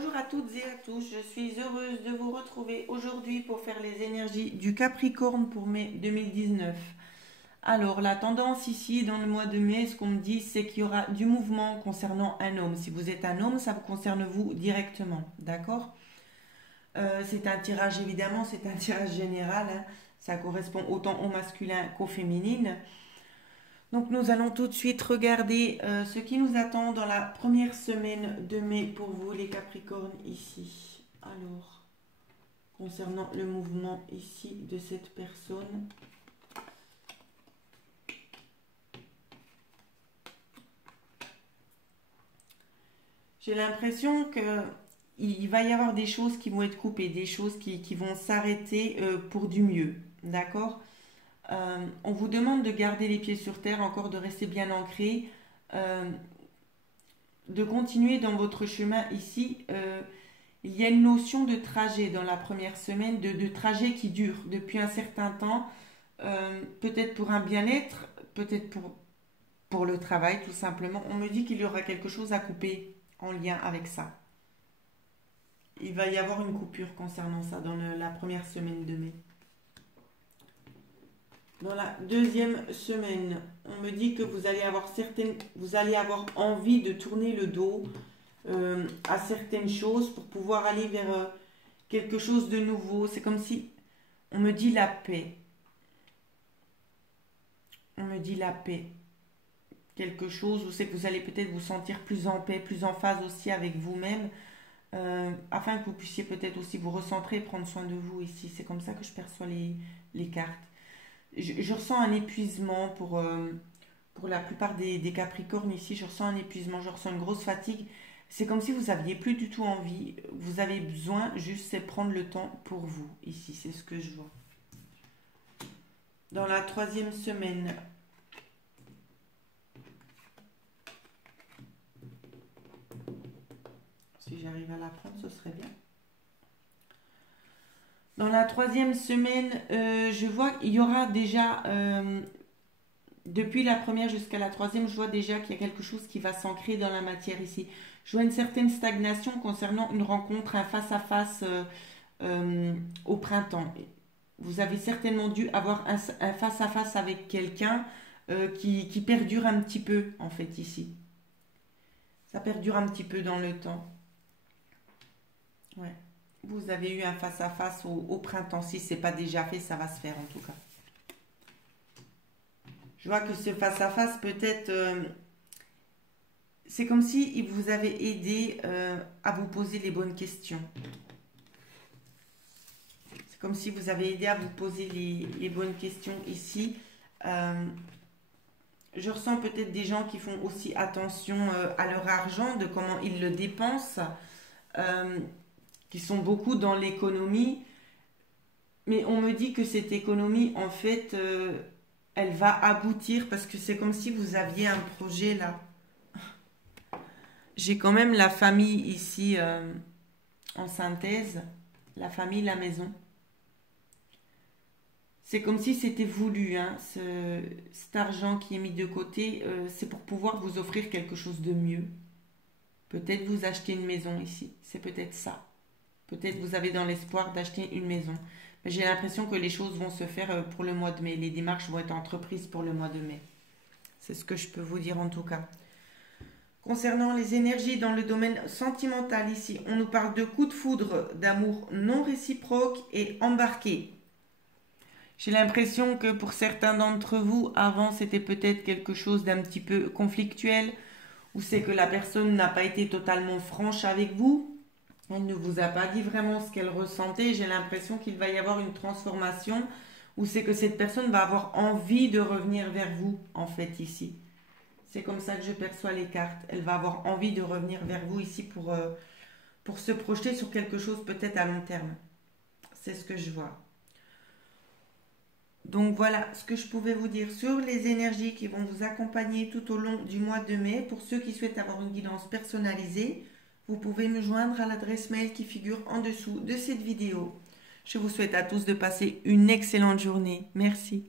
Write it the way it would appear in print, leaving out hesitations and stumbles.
Bonjour à toutes et à tous, je suis heureuse de vous retrouver aujourd'hui pour faire les énergies du Capricorne pour mai 2019. Alors, la tendance ici dans le mois de mai, ce qu'on me dit, c'est qu'il y aura du mouvement concernant un homme. Si vous êtes un homme, ça vous concerne vous directement, d'accord? C'est un tirage, évidemment, c'est un tirage général, hein. Ça correspond autant au masculin qu'au féminin. Donc nous allons tout de suite regarder ce qui nous attend dans la première semaine de mai pour vous les Capricornes ici. Alors, concernant le mouvement ici de cette personne. J'ai l'impression qu'il va y avoir des choses qui vont être coupées, des choses qui vont s'arrêter pour du mieux, d'accord? On vous demande de garder les pieds sur terre, encore de rester bien ancré, de continuer dans votre chemin ici. Il y a une notion de trajet dans la première semaine, de trajet qui dure depuis un certain temps, peut-être pour un bien-être, peut-être pour le travail tout simplement. On me dit qu'il y aura quelque chose à couper en lien avec ça. Il va y avoir une coupure concernant ça dans la première semaine de mai. Dans la deuxième semaine, on me dit que vous allez avoir envie de tourner le dos à certaines choses pour pouvoir aller vers quelque chose de nouveau. C'est comme si on me dit la paix. On me dit la paix. Quelque chose où c'est que vous allez peut-être vous sentir plus en paix, plus en phase aussi avec vous-même, afin que vous puissiez peut-être aussi vous recentrer, prendre soin de vous ici. C'est comme ça que je perçois les cartes. Je ressens un épuisement pour la plupart des Capricornes ici. Je ressens un épuisement, je ressens une grosse fatigue. C'est comme si vous n'aviez plus du tout envie. Vous avez besoin juste de prendre le temps pour vous ici. C'est ce que je vois. Dans la troisième semaine, si j'arrive à la prendre, ce serait bien. Dans la troisième semaine, je vois qu'il y aura déjà, depuis la première jusqu'à la troisième, je vois déjà qu'il y a quelque chose qui va s'ancrer dans la matière ici. Je vois une certaine stagnation concernant une rencontre, un face-à-face au printemps. Vous avez certainement dû avoir un face-à-face avec quelqu'un qui perdure un petit peu, en fait, ici. Ça perdure un petit peu dans le temps. Ouais. Vous avez eu un face-à-face au printemps. Si ce n'est pas déjà fait, ça va se faire en tout cas. Je vois que ce face-à-face peut-être... c'est comme si il vous avait aidé à vous poser les bonnes questions. C'est comme si vous avez aidé à vous poser les bonnes questions ici. Je ressens peut-être des gens qui font aussi attention à leur argent, de comment ils le dépensent. Qui sont beaucoup dans l'économie, mais on me dit que cette économie, en fait, elle va aboutir parce que c'est comme si vous aviez un projet là. J'ai quand même la famille ici en synthèse, la famille, la maison. C'est comme si c'était voulu, hein, cet argent qui est mis de côté, c'est pour pouvoir vous offrir quelque chose de mieux. Peut-être vous acheter une maison ici, c'est peut-être ça. Peut-être vous avez dans l'espoir d'acheter une maison. Mais j'ai l'impression que les choses vont se faire pour le mois de mai. Les démarches vont être entreprises pour le mois de mai. C'est ce que je peux vous dire en tout cas. Concernant les énergies dans le domaine sentimental ici, on nous parle de coups de foudre, d'amour non réciproque et embarqué. J'ai l'impression que pour certains d'entre vous, avant c'était peut-être quelque chose d'un petit peu conflictuel, ou c'est que la personne n'a pas été totalement franche avec vous. Elle ne vous a pas dit vraiment ce qu'elle ressentait. J'ai l'impression qu'il va y avoir une transformation où c'est que cette personne va avoir envie de revenir vers vous, en fait, ici. C'est comme ça que je perçois les cartes. Elle va avoir envie de revenir vers vous ici pour se projeter sur quelque chose peut-être à long terme. C'est ce que je vois. Donc voilà ce que je pouvais vous dire sur les énergies qui vont vous accompagner tout au long du mois de mai. Pour ceux qui souhaitent avoir une guidance personnalisée, vous pouvez me joindre à l'adresse mail qui figure en dessous de cette vidéo. Je vous souhaite à tous de passer une excellente journée. Merci.